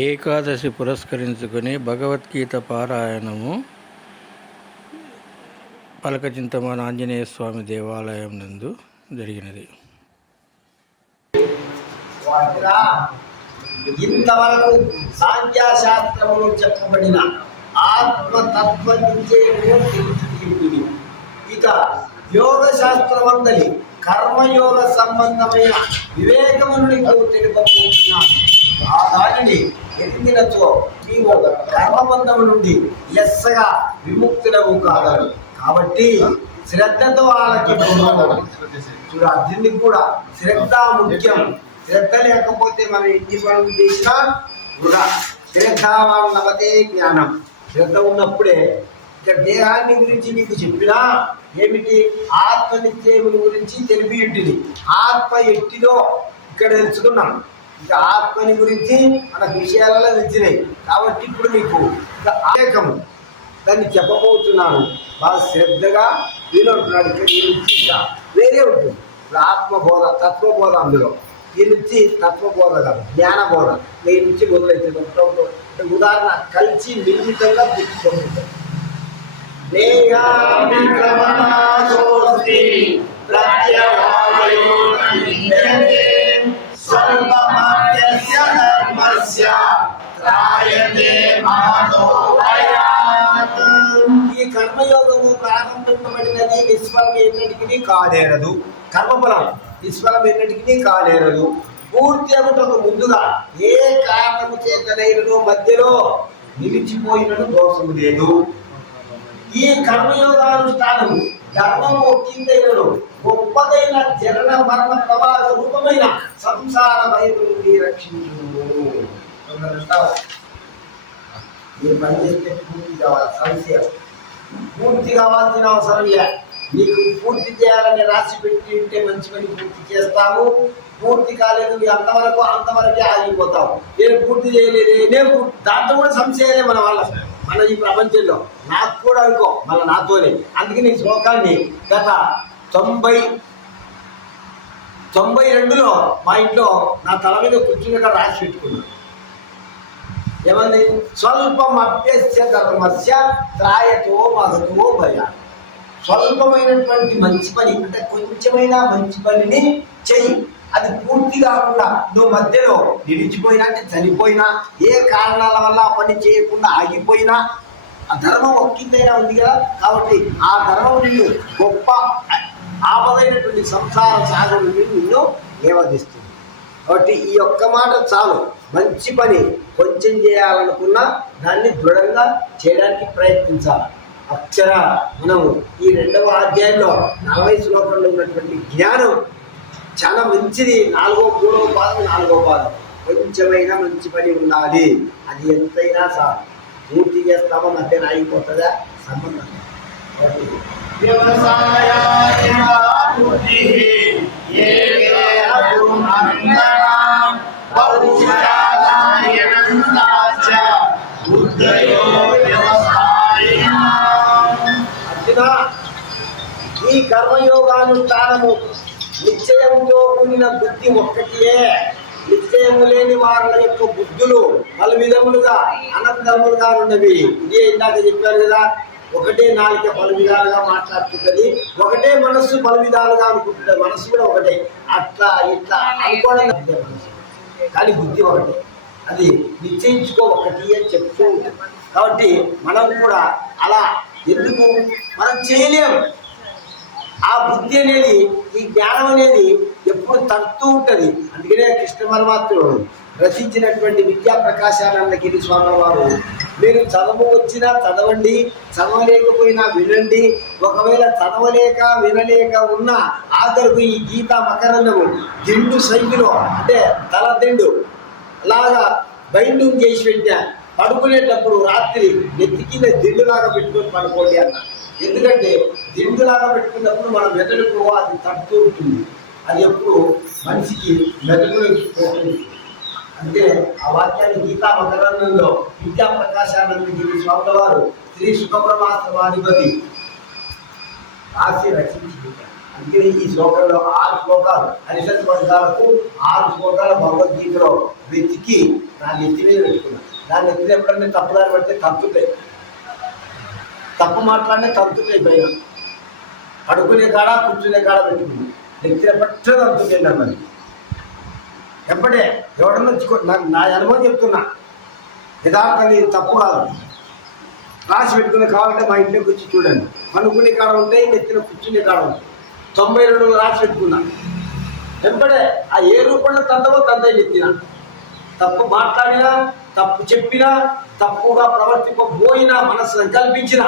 ఏకాదశి పురస్కరించుకుని భగవద్గీత పారాయణము పలకచింతమాన ఆంజనేయ స్వామి దేవాలయం నందు జరిగినది. ఇంతవరకు సాంఖ్యశాస్త్రములో చెప్పబడిన ఆత్మతత్వం నుంచే ఇక యోగ శాస్త్రమందలి కర్మయోగ సంబంధమైన వివేకమును తెలుపబోతున్నాను. ఆ దానిని ఎదిగినచో నీవు కర్మబంధము నుండి లెస్సగా విముక్తులవు కాగలరు. కాబట్టి శ్రద్ధతో చూడ దీనికి కూడా శ్రద్ధ ముఖ్యం. శ్రద్ధ లేకపోతే మనం ఎన్ని పనులు చేసినా కూడా శ్రద్ధ నవతే జ్ఞానం. శ్రద్ధ ఉన్నప్పుడే ఇక దేహాన్ని గురించి నీకు చెప్పినా ఏమిటి, ఆత్మనిత్యముల గురించి తెలిపి ఇంటిది. ఆత్మ ఎట్టిదో ఇక్కడ తెలుసుకున్నాం. ఇక ఆత్మని గురించి మనకు విషయాలలో తెలిసినాయి. కాబట్టి ఇప్పుడు నీకు ఇక అనేకము దాన్ని చెప్పబోతున్నాను. బాగా శ్రద్ధగా వీలుంటున్నాడు. ఇక్కడ ఈ నుంచి ఇంకా వేరే ఉంటుంది. ఇప్పుడు ఆత్మబోధ, తత్వబోధ. అందులో ఈ నుంచి తత్వబోధ కాదు, జ్ఞానబోధ. ఈ నుంచి మొదలైతే ఉదాహరణ కలిసి నిర్మితంగా పుట్టుకుంటుంది. ఈ కర్మయోగము ప్రారంభింపబడినది నిష్ఫలం ఎన్నటికీ కానేరదు. కర్మఫలం నిష్ఫలం ఎన్నటికీ కానేరదు. పూర్తి అగుటకు ముందుగా ఏ కారణము చేతనైనను మధ్యలో నిలిచిపోయినను దోషము లేదు. ఈ కర్మయోగానుష్ఠానము ధర్మము ఒక్కిందైనను గొప్పదైన జనన మరణ ప్రమాద రూపమైన సంసార భయం నుండి రక్షించును. ఈ పని చేస్తే పూర్తి కావాలి. సంశయం పూర్తి కావాల్సిన అవసరం లే. నీకు పూర్తి చేయాలని రాసి పెట్టి ఉంటే మంచి పని పూర్తి చేస్తాము. పూర్తి కాలేదు అంతవరకే ఆగిపోతావు. నేను పూర్తి చేయలేదు, నేను దాంట్లో కూడా సంశయాలే మన వాళ్ళ మన ఈ ప్రపంచంలో. నాకు కూడా అనుకో మళ్ళీ నాతోనే. అందుకే నీ శ్లోకాన్ని గత 92లో మా ఇంట్లో నా తల మీద కూర్చున్నట్టు రాసి పెట్టుకున్నాను. ఏమంది? స్వల్పం అభ్యస్య ధర్మస్య త్రాయతో మహతో భయ. స్వల్పమైనటువంటి మంచి పని అంటే కొంచెమైనా మంచి పనిని చెయ్యి. అది పూర్తి కాకుండా నువ్వు మధ్యలో నిలిచిపోయినా అంటే చనిపోయినా, ఏ కారణాల వల్ల ఆ పని చేయకుండా ఆగిపోయినా, ఆ ధర్మం ఒక్కిందైనా ఉంది కదా. కాబట్టి ఆ ధర్మం నిన్ను గొప్ప ఆపదైనటువంటి సంసార సాగరం నిన్ను ఏవదిస్తుంది. కాబట్టి ఈ ఒక్క మాట చాలు. మంచి పని కొంచెం చేయాలనుకున్నా దాన్ని దృఢంగా చేయడానికి ప్రయత్నించాలి. అక్షర మనము ఈ 2వ అధ్యాయంలో 40 శ్లోకంలో ఉన్నటువంటి జ్ఞానం చాలా మంచిది. 4వ 3వ పాదం 4వ పాదం. కొంచెమైనా మంచి పని ఉండాలి. అది ఎంతైనా సార్ పూర్తి చేస్తామో మధ్యన ఆగిపోతుందా సంబంధం. ఈ కర్మయోగానుష్ఠానము నిశ్చయంతో కూడిన బుద్ధి ఒక్కటియే. నిశ్చయము లేని వారుల యొక్క బుద్ధులు పలు విధములుగా అనంతములుగా ఉన్నవి. ఇదే ఇందాక చెప్పారు కదా, ఒకటే నాలుక పలు విధాలుగా మాట్లాడుతుంటది, ఒకటే మనస్సు పలు విధాలుగా అనుకుంటుంది. మనస్సు కూడా ఒకటే, అట్లా ఇట్లా అనుకోవడం మనసు, కానీ బుద్ధి ఒకటే. అది నిశ్చయించుకో ఒకటి అని చెప్తూ ఉంటుంది. కాబట్టి మనం కూడా అలా ఎందుకు మనం చేయలేము. ఆ బుద్ధి అనేది, ఈ జ్ఞానం అనేది ఎప్పుడు తడుతూ ఉంటుంది. అందుకనే కృష్ణ పరమాత్ముడు రచించినటువంటి విద్యా ప్రకాశానందగిరి స్వామి వారు, మీరు చదువు వచ్చినా చదవండి, చదవలేకపోయినా వినండి, ఒకవేళ చదవలేక వినలేక ఉన్నా ఆఖరుకు ఈ గీతా మకరందము దిండు సైకిలో అంటే తల దిండు లాగా బైండింగ్ చేసి పెట్టా. పడుకునేటప్పుడు రాత్రి నెత్తి కింద దిండులాగా పెట్టుకొని పడుకోండి అన్న. ఎందుకంటే దిండులాగా పెట్టుకున్నప్పుడు మన మెదడుకు అది తడుతూ ఉంటుంది. అది ఎప్పుడు మనిషికి మెదడులోకి పోతుంది. అంటే ఆ వాక్యాన్ని గీతా మకరందంలో విద్యా ప్రకాశానందగిరి స్వామి వారు శ్రీ సుఖబ్రహ్మాస్త్రవాధిపతి రాసి రచించి అందుకని ఈ శ్లోకంలో 6 శ్లోకాలు హరిషత్ వర్గాలకు 6 శ్లోకాల భగవద్గీతలో వెతికి నా నెత్తి మీద పెట్టుకున్నాను. దాన్ని ఎత్తిన ఎప్పుడన్నా తప్పుదారి పడితే తంతుంటాయి, తప్పు మాట్లాడినే తంతుంటాయి. పైన పడుకునే కాడ కూర్చునే కాడ పెట్టుకున్నాను, నెత్తిన పట్ట తంతుంటాయి అన్నది. ఎప్పుడే ఎవడన్నా నాకు నా అనుభవం చెప్తున్నా, యథార్థం ఇది తప్పు కాదు. రాసి పెట్టుకుని కావాలంటే మా ఇంట్లోకి వచ్చి చూడండి. పనుకునే కాడ ఉంటాయి, నెత్తిన కూర్చునే కాడ ఉంటాయి. 92 రాసి పెట్టుకున్నా. వెంబడే ఆ ఏ రూపంలో తందవో తందయి ఎత్తిన. తప్పు మాట్లాడినా, తప్పు చెప్పినా, తప్పుగా ప్రవర్తింపబోయినా, మనసు సంకల్పించిన.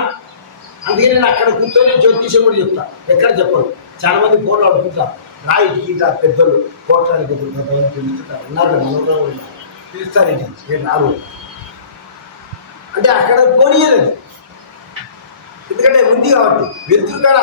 అందుకే నేను అక్కడ కూర్చొని జ్యోతిష్యం కూడా చెప్తా, ఎక్కడ చెప్పను. చాలా మంది ఫోటో అడుగుతా, నా ఇంటికి పెద్దలు ఫోటానికి పిలుస్తుంటారు, ఉన్నారు మనోళ్ళు పిలుస్తారేంటి, నేను రాను అంటే అక్కడ పోనీయలేదు. ఎందుకంటే ఉంది కాబట్టి వెతురుగాడు